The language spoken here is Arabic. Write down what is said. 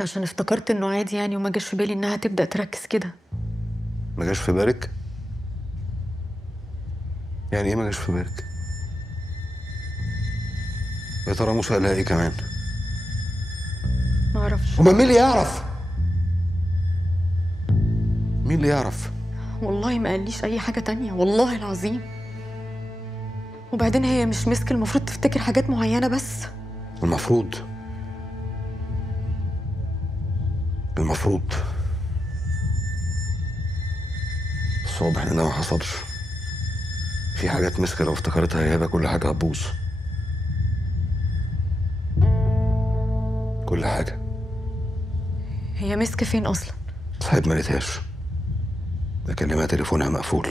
عشان افتكرت انه عادي يعني، وما جاش في بالي انها تبدأ تركز كده. ما جاش في بالك؟ يعني ايه ما جاش في بالك؟ يا ترى موسى قالها ايه كمان؟ ما اعرفش. امال مين اللي يعرف؟ مين اللي يعرف؟ والله ما قاليش اي حاجة تانية، والله العظيم. وبعدين هي مش مسك، المفروض تفتكر حاجات معينة بس. المفروض بس واضح ان ده ما حصلش. في حاجات مسكة لو افتكرتها هي كل حاجة هتبوظ. كل حاجة. هي مسك فين اصلا؟ صحيت ما لقيتهاش. بكلمها تليفونها مقفول.